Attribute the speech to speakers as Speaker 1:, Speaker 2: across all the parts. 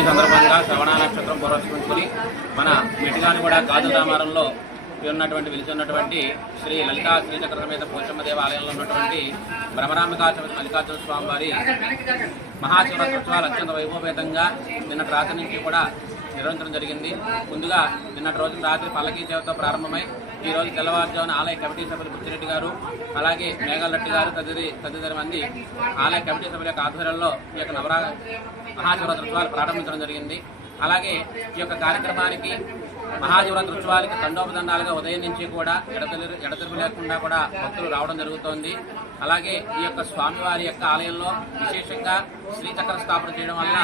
Speaker 1: సందర్భంగా శ్రవణ నక్షత్రం పురస్కరించుకుని మన మిటిగాని కూడా గాజు దామారంలో ఉన్నటువంటి వెలిచున్నటువంటి శ్రీ లలితా శ్రీచక్ర సమేత పోచమ్మ దేవాలయంలో ఉన్నటువంటి భ్రమరాంబికా మల్లికార్జున స్వామి వారి అత్యంత వైభవేతంగా నిన్నటి రాత్రి నుంచి కూడా నిర్వహించడం జరిగింది. ముందుగా నిన్నటి రోజు రాత్రి పల్లకీ సేవతో ప్రారంభమై ఈ రోజు తెల్లవారుజామున ఆలయ కమిటీ సభ్యులు బుచ్చిరెడ్డి గారు అలాగే మేఘాలరెడ్డి గారు తదితరి తదితర మంది ఆలయ కమిటీ సభ్యుల యొక్క ఆధ్వర్యంలో ఈ యొక్క నవరా మహాశివరాత్రి ప్రారంభించడం జరిగింది. అలాగే ఈ యొక్క కార్యక్రమానికి మహాశివరాత్రి ఉత్సవాలకి తండోపదండాలుగా ఉదయం నుంచి కూడా ఎడతెరు ఎడతెరుపు లేకుండా కూడా భక్తులు రావడం జరుగుతోంది. అలాగే ఈ యొక్క స్వామివారి యొక్క ఆలయంలో విశేషంగా శ్రీచక్ర స్థాపన చేయడం వలన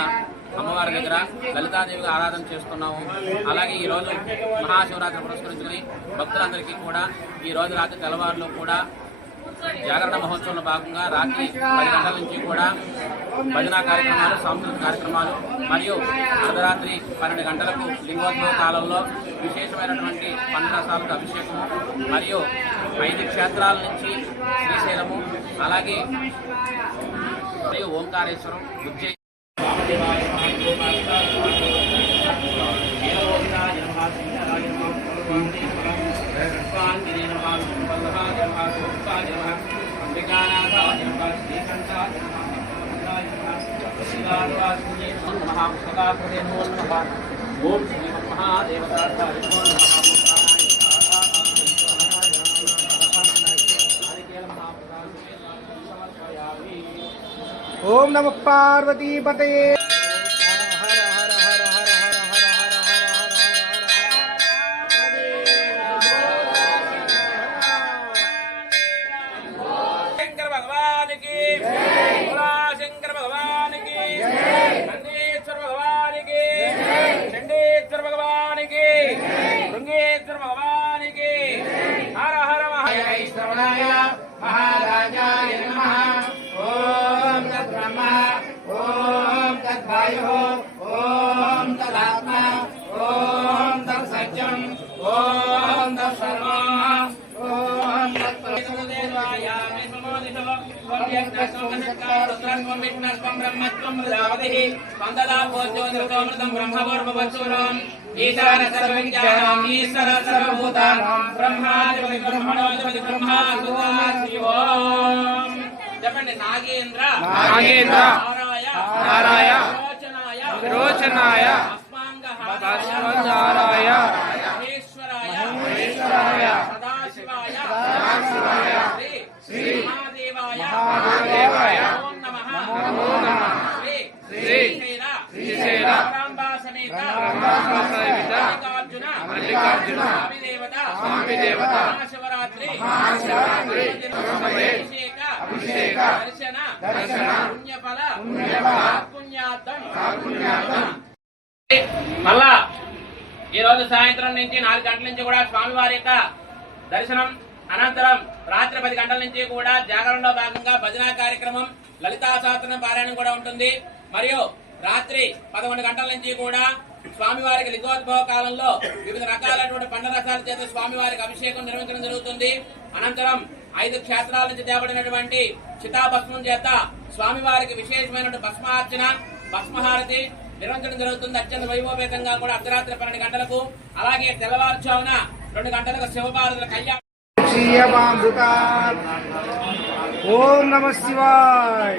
Speaker 1: అమ్మవారి దగ్గర లలితాదేవిగా ఆరాధన చేస్తున్నాము. అలాగే ఈ రోజు మహాశివరాత్రి పురస్కరించుకుని భక్తులందరికీ కూడా ఈ రోజు రాత్రి తెల్లవారులో కూడా జాగరణ మహోత్సవంలో భాగంగా రాత్రి పది గంటల నుంచి కూడా భజన కార్యక్రమాలు సాంస్కృతిక కార్యక్రమాలు మరియు అర్ధరాత్రి పన్నెండు గంటలకు లింగోద్భవ కాలంలో విశేషమైనటువంటి పంచరసాలకు అభిషేకము మరియు ఐదు క్షేత్రాల నుంచి శ్రీశైలము అలాగే మరియు ఓంకారేశ్వరం ఉజ్జయి ఓం శ్రీ మహాదేవత
Speaker 2: ఓం నమ పార్వతీ పతయే శంకర
Speaker 1: ఈశాన సర్వవిద్యానాం ఈశ్వర సర్వభూతానాం బ్రహ్మాధిపతి బ్రహ్మణోధిపతి బ్రహ్మా చెప్పండి నాగేంద్ర నాగేంద్ర నారాయ నారాయ అస్మాంగహారాయ మహేశ్వరాయ మహేశ్వరాయ సదాశివాయ సదాశివాయ శ్రీ శ్రీ మహాదేవాయ మహాదేవాయ ఓం నమః నమో నమః శ్రీ శ్రీ శ్రీశైల శ్రీశైల రామాంబా సమేత రామాంబా సమేత మల్లికార్జున మల్లికార్జున స్వామి దేవత స్వామి దేవత మహాశివరాత్రి. అభిషేక. అభిషేక. దర్శన. దర్శన. పుణ్యఫల. పుణ్యఫల. పుణ్యార్థం పుణ్యార్థం మళ్ళా ఈ రోజు సాయంత్రం నుంచి నాలుగు గంటల నుంచి కూడా స్వామివారి యొక్క దర్శనం అనంతరం రాత్రి పది గంటల నుంచి కూడా జాగరణలో భాగంగా భజన కార్యక్రమం లలితా సహస్రం పారాయణం కూడా ఉంటుంది. మరియు రాత్రి పదకొండు గంటల నుంచి కూడా స్వామివారికి లింగోద్భవ కాలంలో వివిధ రకాలైనటువంటి పండ్ల రసాల చేత స్వామివారికి అభిషేకం నిర్వహించడం జరుగుతుంది. అనంతరం ఐదు క్షేత్రాల నుంచి తేబడినటువంటి చితాభస్మం చేత స్వామివారికి విశేషమైనటువంటి భస్మార్చన భస్మహారతి నిర్వహించడం జరుగుతుంది. అత్యంత వైభవేతంగా కూడా అర్ధరాత్రి పన్నెండు గంటలకు. అలాగే తెల్లవారుజామున రెండు గంటలకు శివభారతుల కళ్యాణం.
Speaker 2: ఓం నమ శివాయ.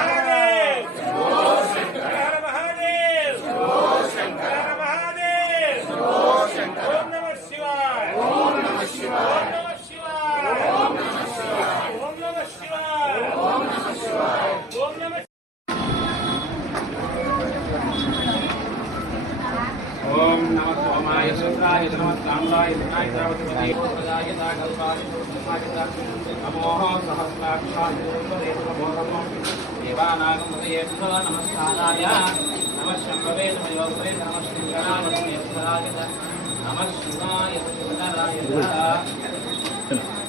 Speaker 1: ओम नमः सोमाय शुक्राय नमः कामलाय विनाय द्रवपति प्रदाय दागल्पाय सुमाय दाक्षिण्य नमोः सहस्राक्षाय देवदेव नमो देवानागम हृदये नमः नमस्काराय नमः शम्भवे नमः योगवे नमः श्रीगणाय नमः यस्वराय नमः शिवाय नमः शिवराय नमः